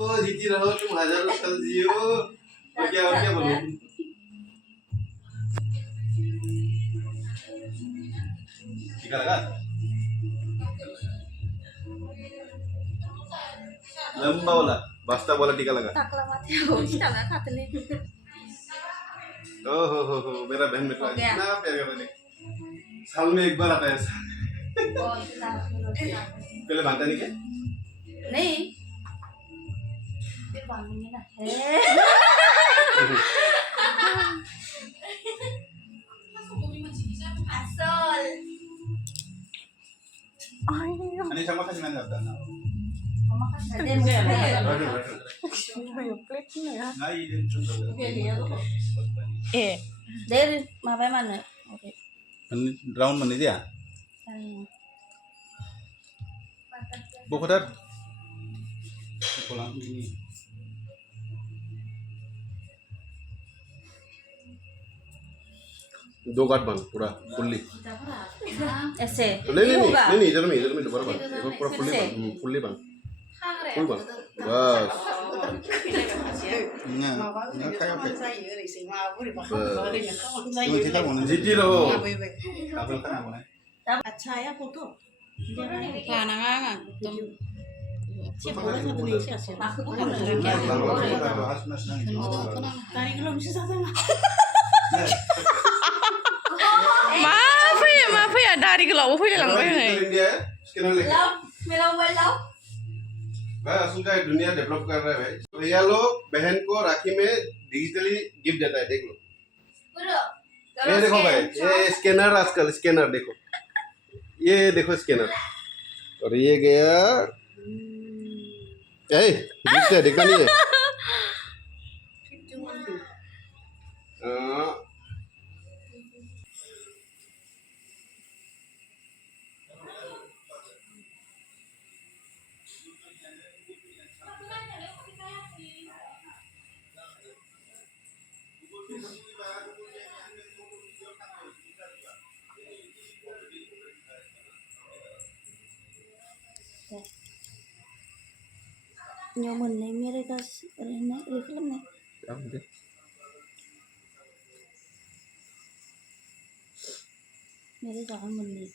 जीती रहो तुम हजारों साल जियो और क्या बोलूं टीका लगा लंबा वाला बस्ता वाला टीका लगा टकला माथे हो चला खातले हो मेरा बहन बेटा इतना प्यार करता है साल में एक बार आता है ऐसा पहले बांधता नहीं क्या नहीं ये बांधेंगे ना है asal आणि sama kasih mana dah mama kan ada yang nah ini dari mama mana oke round mana dia buku dah pulang ini दो गांठ बन पूरा फुल्ली ऐसे नहीं इधर में दोबारा बन देखो पूरा फुल्ली बन फुल बन बस जीती रहो अच्छा ya foto lanangan एकदम siap boleh satu Indonesia sih aku bukan tadi belum bisa sama माफ है दाढ़ी के लाओ फिर लंबे हैं इंडिया है स्कैनर लेके मेरा मोबाइल लाओ भाई असल का दुनिया डेवलप कर रहा है भाई भैया लोग बहन को राखी में डिजिटली गिफ्ट देता है देख लो ये देखो भाई ये स्कैनर आजकल स्कैनर देखो ये देखो स्कैनर और ये गया गिफ्ट है देखा नहीं है nhiều mình này ਮੇਰੇ का रहना लिख लेना मेरे जहाँ मन नहीं